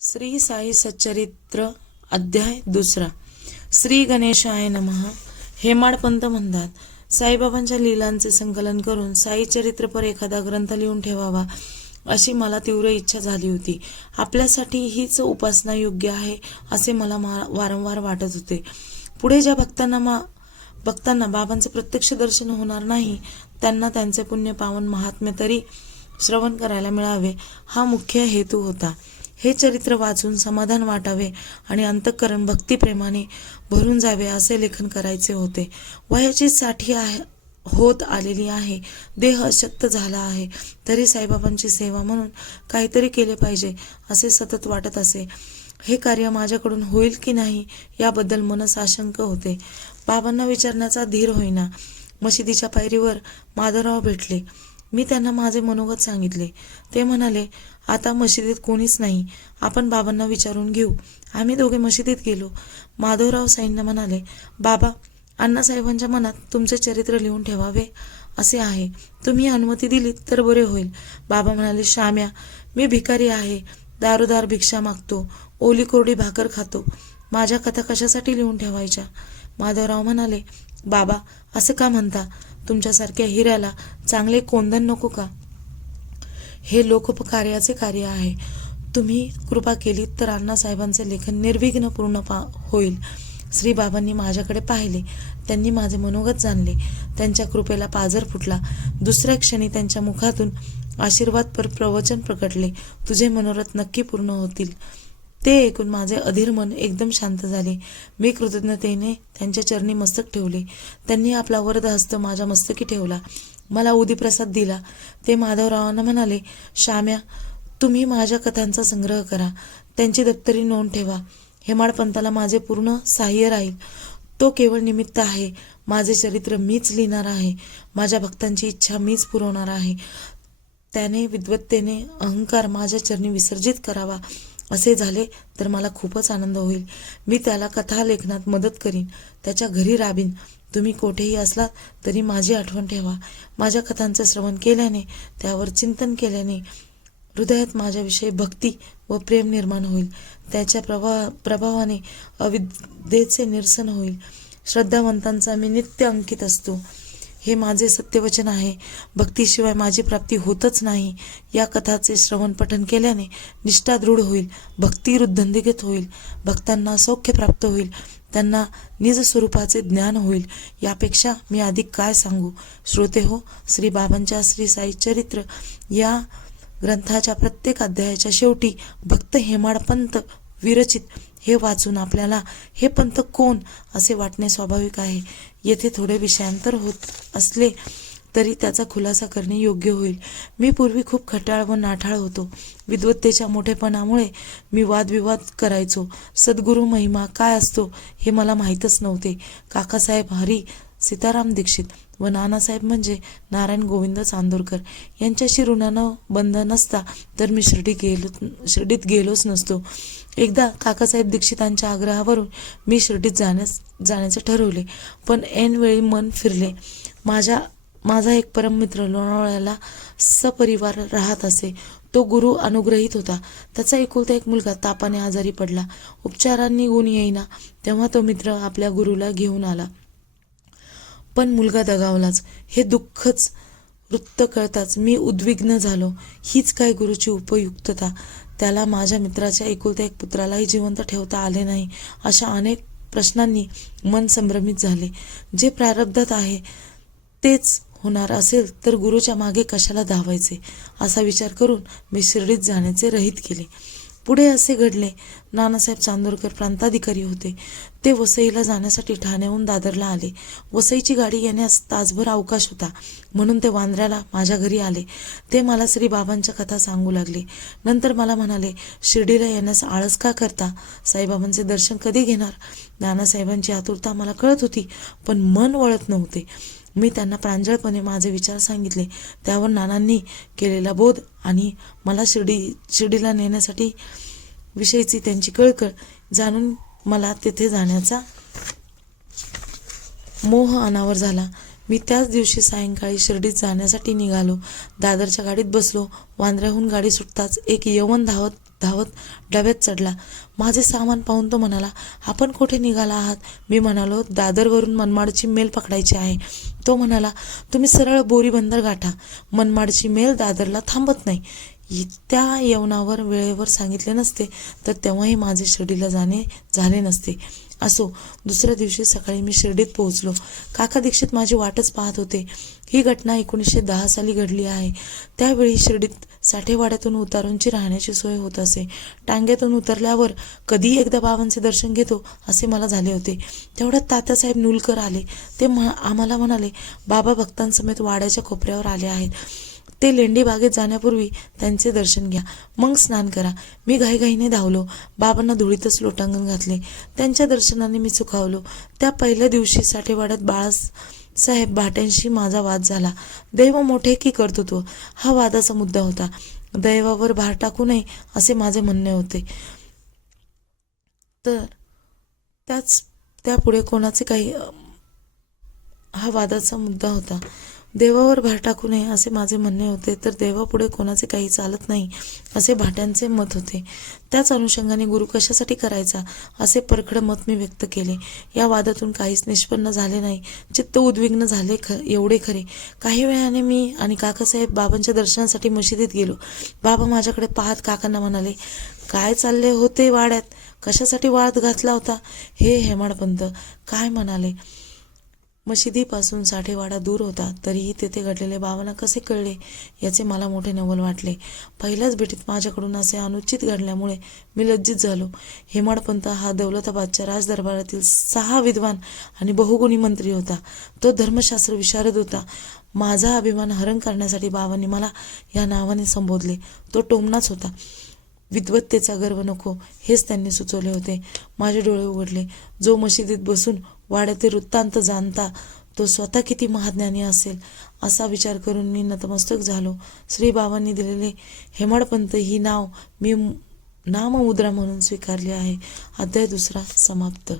श्री साई सच्चरित्र अध्याय 2. श्री गणेशाय नमः. हेमाडपंत म्हणतात, साईबाबांच्या लीलांचे संकलन करून साई चरित्रपर एखादा ग्रंथ लिहून ठेवावा अशी मला तीव्र इच्छा झाली होती. आपल्यासाठी हीच उपासना योग्य आहे असे मला वारंवार वाटत होते. पुढे ज्या भक्तांना बाबांचे प्रत्यक्ष दर्शन होणार नाही, त्यांना त्यांचे पुण्य पावन महात्म्य तरी श्रवण करायला मिळावे हा मुख्य हेतू होता. हे चरित्र वाचून समाधान वाटावे आणि अंतःकरण भक्तिप्रेमाने भरून जावे असे लेखन करायचे होते. वयाची 60 होत आलेली आहे, देह अशक्त झाला आहे, तरी साईबाबांची सेवा म्हणून काहीतरी केले पाहिजे असे सतत वाटत असे. हे कार्य माझ्याकडून होईल की नाही याबद्दल मन साशंक होते. बाबांना विचारण्याचा धीर होईना. मशिदीच्या पायरीवर माधवराव भेटले. मी त्यांना माझे मनोगत सांगितले. ते म्हणाले, आता मशिदीत कोणीच नाही, आपण बाबांना विचारून घेऊ. आम्ही दोघे मशिदीत गेलो. माधवराव साईंना म्हणाले, बाबा, अण्णासाहेबांच्या मनात तुमचे चरित्र लिहून ठेवावे असे आहे. तुम्ही अनुमती दिलीत तर बरे होईल. बाबा म्हणाले, श्याम्या, मी भिकारी आहे, दारोदार भिक्षा मागतो, ओली कोरडी भाकर खातो. माझ्या कथा कशासाठी लिहून ठेवायच्या? माधवराव म्हणाले, बाबा, असं का म्हणता? तुमच्यासारख्या हिऱ्याला चांगले कोंदण नको का? हे लोकोपकार्याचे कार्य आहे. तुम्ही कृपा केलीत तर अण्णासाहेबांचे लेखन निर्विघ्न पूर्ण होईल. श्री बाबांनी माझ्याकडे पाहिले. त्यांनी माझे मनोगत जाणले. त्यांच्या कृपेला पाझर फुटला. दुसऱ्या क्षणी त्यांच्या मुखातून आशीर्वादपर प्रवचन प्रकटले. तुझे मनोरथ नक्की पूर्ण होतील. ते ऐकून माझे अधीर मन एकदम शांत झाले. मी कृतज्ञतेने त्यांच्या चरणी मस्तक ठेवले. त्यांनी आपला वरद हस्त माझ्या मस्तकी ठेवला. मला उदीप्रसाद दिला. ते माधवरावांना म्हणाले, श्याम्या, तुम्ही माझ्या कथांचा संग्रह करा, त्यांची दप्तरी नोंद ठेवा. हेमाडपंताला माझे पूर्ण साह्य राहील. तो केवळ निमित्त आहे. माझे चरित्र मीच लिहिणार आहे. माझ्या भक्तांची इच्छा मीच पुरवणार आहे. त्याने विद्वत्तेने अहंकार माझ्या चरणी विसर्जित करावा. असे झाले तर मला खूपच आनंद होईल. मी त्याला कथा लेखनात मदत करीन, त्याच्या घरी राबीन. तुम्ही कोठेही असलात तरी माझी आठवण ठेवा. माझ्या कथांचे श्रवण केल्याने, त्यावर चिंतन केल्याने हृदयात माझ्याविषयी भक्ती व प्रेम निर्माण होईल. त्याच्या प्रभावाने अविद्येचे निरसन होईल. श्रद्धावंतांचा मी नित्य अंकित असतो. हे माझे सत्यवचन आहे. भक्तीशिवाय माझी प्राप्ती होतच नाही. या कथाचे श्रवण पठन केल्याने निष्ठा दृढ होईल, भक्ती वृद्धिंगत होईल, भक्तांना सौख्य प्राप्त होईल, त्यांना निज स्वरूपाचे ज्ञान होईल. यापेक्षा मी अधिक काय सांगू? श्रोते हो, श्री बाबांच्या श्री साई चरित्र या ग्रंथाच्या प्रत्येक अध्यायाच्या शेवटी भक्त हेमाडपंत विरचित हे वाचून आपल्याला हे पंत कोण असे वाटणे स्वाभाविक आहे. येथे थोडे विषयांतर होत असले तरी त्याचा खुलासा करणे योग्य होईल. मी पूर्वी खूप खट्याळ व नाठाळ होतो. विद्वत्तेच्या मोठेपणामुळे मी वादविवाद करायचो. सद्गुरू महिमा काय असतो हे मला माहीतच नव्हते. काकासाहेब हरी सीताराम दीक्षित व नानासाहेब म्हणजे नारायण गोविंद चांदोरकर यांच्याशी ऋणानं बंध नसता तर मी शिर्डीत गेलोच नसतो. एकदा काकासाहेब दीक्षितांच्या आग्रहावरून मी शिर्डीत जाण्याचे ठरवले, पण ऐनवेळी मन फिरले. माझा एक परममित्र लोणावळ्याला सपरिवार राहत असे. तो गुरु अनुग्रहित होता. त्याचा एकुलता एक मुलगा तापाने आजारी पडला. उपचारांनी गुण येईना तेव्हा तो मित्र आपल्या गुरुला घेऊन आला, पण मुलगा दगावलाच. हे दुःखच वृत्त कळताच मी उद्विग्न झालो. हीच काय गुरुची उपयुक्तता? त्याला माझ्या मित्राच्या एकुलत्या एक पुत्रालाही जिवंत ठेवता आले नाही. अशा अनेक प्रश्नांनी मन संभ्रमित झाले. जे प्रारब्धात आहे तेच होणार असेल तर गुरुच्या मागे कशाला धावायचे असा विचार करून मी शिर्डीत जाण्याचे रहित केले. पुढे असे घडले, नानासाहेब चांदोरकर प्रांताधिकारी होते. ते वसईला जाण्यासाठी ठाण्याहून दादरला आले. वसईची गाडी येण्यास तासभर अवकाश होता, म्हणून ते वांद्र्याला माझ्या घरी आले. ते मला श्री बाबांच्या कथा सांगू लागले. नंतर मला म्हणाले, शिर्डीला येण्यास आळस का करता? साईबाबांचे दर्शन कधी घेणार? नानासाहेबांची आतुरता मला कळत होती, पण मन वळत नव्हते. मी त्यांना प्रांजळपणे माझे विचार सांगितले. त्यावर नानांनी केलेला बोध आणि मला शिर्डीला नेण्यासाठी विषयीची त्यांची कळकळ जाणून मला तेथे जाण्याचा मोह अनावर झाला. मी त्याच दिवशी सायंकाळी शिर्डीत जाण्यासाठी निघालो. दादरच्या गाडीत बसलो. वांद्र्याहून गाडी सुटताच एक यवन धावत धावत डब्यात चढला. माझे सामान पाहून तो म्हणाला, आपण कुठे निघाला आहात? मी म्हणालो, दादरवरून मनमाडची मेल पकडायची आहे. तो म्हणाला, तुम्ही सरळ बोरी बंदर गाठा. मनमाडची मेल दादरला थांबत नाही. त्या यवनावर वेळेवर सांगितले नसते तर तेव्हाही माझे शिर्डीला जाणे झाले नसते. असो, दुसऱ्या दिवशी सकाळी मी शिर्डीत पोहोचलो. काका दीक्षित माझी वाटच पाहत होते. ही घटना 1910 साली घडली आहे. त्यावेळी शिर्डीत साठेवाड्यातून उतारूंची राहण्याची सोय होत असे. टांग्यातून उतरल्यावर कधी एकदा बाबांचे दर्शन घेतो असे मला झाले होते. तेवढ्यात तात्यासाहेब नुलकर आले. ते आम्हाला म्हणाले, बाबा भक्तांसमेत वाड्याच्या कोपऱ्यावर आले आहेत. ते लेंडी बागेत जाण्यापूर्वी त्यांचे दर्शन घ्या, मग स्नान करा. मी घाईघाईने धावलो. बाबांना धुळीतच लोटांगण घातले. त्यांच्या दर्शनाने मी सुखावलो. त्या पहिल्या दिवशी साठेवाड्यात बाळासाहेब भाट्यांशी माझा वाद झाला. दैव मोठे की कर्तृत्व हा वादाचा मुद्दा होता. दैवावर भार टाकू नये असे माझे म्हणणे होते. तर त्यापुढे कोणाचे काही हा वादाचा मुद्दा होता. देवावर भार टाकू नये असे माझे म्हणणे होते, तर देवापुढे कोणाचे काही चालत नाही असे भाट्यांचे मत होते. त्याच अनुषंगाने गुरु कशासाठी करायचा असे परखड मत मी व्यक्त केले. या वादातून काहीच निष्पन्न झाले नाही. चित्त उद्विग्न झाले एवढे खरे. काही वेळाने मी आणि काकासाहेब बाबांच्या दर्शनासाठी मशिदीत गेलो. बाबा माझ्याकडे पाहत काकांना म्हणाले, काय चालले होते वाड्यात? कशासाठी वाद घातला होता? हे हेमाडपंत काय म्हणाले? मशिदीपासून साठेवाडा दूर होता, तरीही तेथे घडलेले बाबांना कसे कळले याचे मला मोठे नवल वाटले. पहिल्याच भेटीत माझ्याकडून असे अनुचित घडल्यामुळे मी लज्जित झालो. हेमाडपंत हा दौलताबादच्या राजदरबारातील 6 विद्वान आणि बहुगुणी मंत्री होता. तो धर्मशास्त्र विशारद होता. माझा अभिमान हरण करण्यासाठी बाबांनी मला या नावाने संबोधले. तो टोमणाच होता. विद्वत्तेचा गर्व नको हेच त्यांनी सुचवले होते. माझे डोळे उघडले. जो मशिदीत बसून वाड्यातील वृत्तांत जाणता तो स्वतः किती महाज्ञानी असेल असा विचार करून मी नतमस्तक झालो. श्री बाबांनी दिलेले हेमाडपंत ही नाव मी नाममुद्रा म्हणून स्वीकारली आहे. अध्याय 2 समाप्त.